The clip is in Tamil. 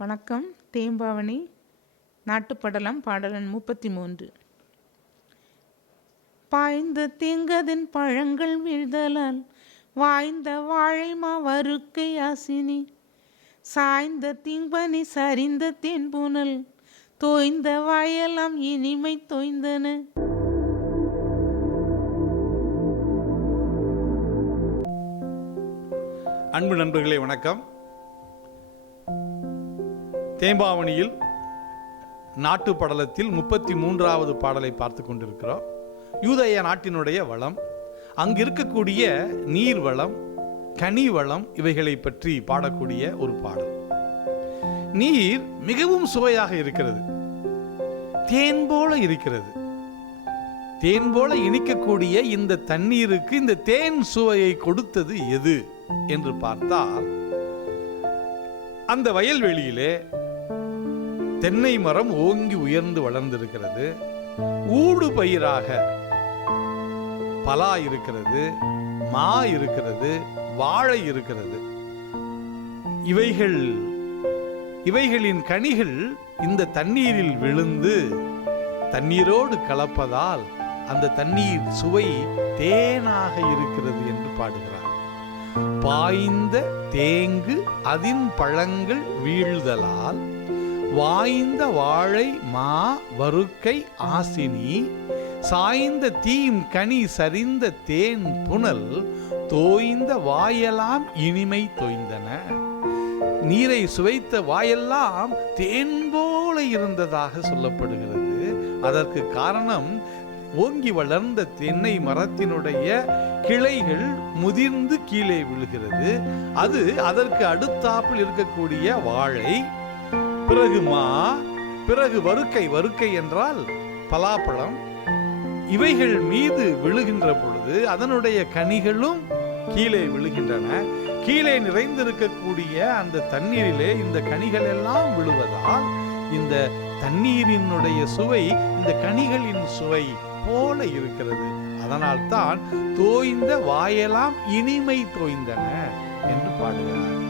வணக்கம். தேம்பாவணி நாட்டுப்படலம் பாடலன் முப்பத்தி மூன்று பாய்ந்த தேங்கதின் பழங்கள் விழுதலால் வாய்ந்த வாழைமா வருக்கை அசினி. சாய்ந்த திம்பனி சரிந்த தென்புனல் தோய்ந்த வாயெல்லாம் இனிமை தோய்ந்தன. அன்பு நண்பர்களே வணக்கம். தேம்பாவணியில் நாட்டு படலத்தில் முப்பத்தி மூன்றாவது பாடலை பார்த்து கொண்டிருக்கிறோம். யூதய நாட்டினுடைய வளம் அங்கு இருக்கக்கூடிய நீர் வளம் கனி வளம் இவைகளை பற்றி பாடக்கூடிய ஒரு பாடல். நீர் மிகவும் சுவையாக இருக்கிறது. தேன் போல இருக்கிறது. தேன் போல இனிக்கக்கூடிய இந்த தண்ணீருக்கு இந்த தேன் சுவையை கொடுத்தது எது? என்று பார்த்தால் அந்த வயல்வெளியிலே தென்னை மரம் ஓங்கி உயர்ந்து வளர்ந்திருக்கிறது. ஊடு பயிராக பலா இருக்கிறது மா இருக்கிறது வாழை இருக்கிறது. இவைகள் இவைகளின் கனிகள் இந்த தண்ணீரில் விழுந்து தண்ணீரோடு கலப்பதால் அந்த தண்ணீர் சுவை தேனாக இருக்கிறது என்று பாடுகிறார். பாய்ந்த தேங்கு அதின் பழங்கள் வீழ்தலால் வாய்ந்த வாழை மா வருக்கை ஆசினி சாய்ந்த தீம் கனி சரிந்த தேன் புனல் தோய்ந்த வாயெல்லாம் இனிமை தோய்ந்தன. நீரை சுவைத்த வாயெல்லாம் தேன் போல இருந்ததாக சொல்லப்படுகிறது. அதற்கு காரணம் ஓங்கி வளர்ந்த தென்னை மரத்தினுடைய கிளைகள் முதிர்ந்து கீழே விழுகிறது. அது அதற்கு அடுத்தாப்பில் இருக்கக்கூடிய வாழை பிறகு மா பிறகு வருக்கை வருக்கை என்றால் பலாப்பழம். இவைகள் மீது விழுகின்ற பொழுது அதனுடைய கனிகளும் கீழே விழுகின்றன. கீழே நிறைந்திருக்கக்கூடிய அந்த தண்ணீரிலே இந்த கனிகள் எல்லாம் விழுவதால் இந்த தண்ணீரினுடைய சுவை இந்த கனிகளின் சுவை போல இருக்கிறது. அதனால் தான் தோய்ந்த வாயெல்லாம் இனிமை தோய்ந்தன என்று பாடுகிறார்.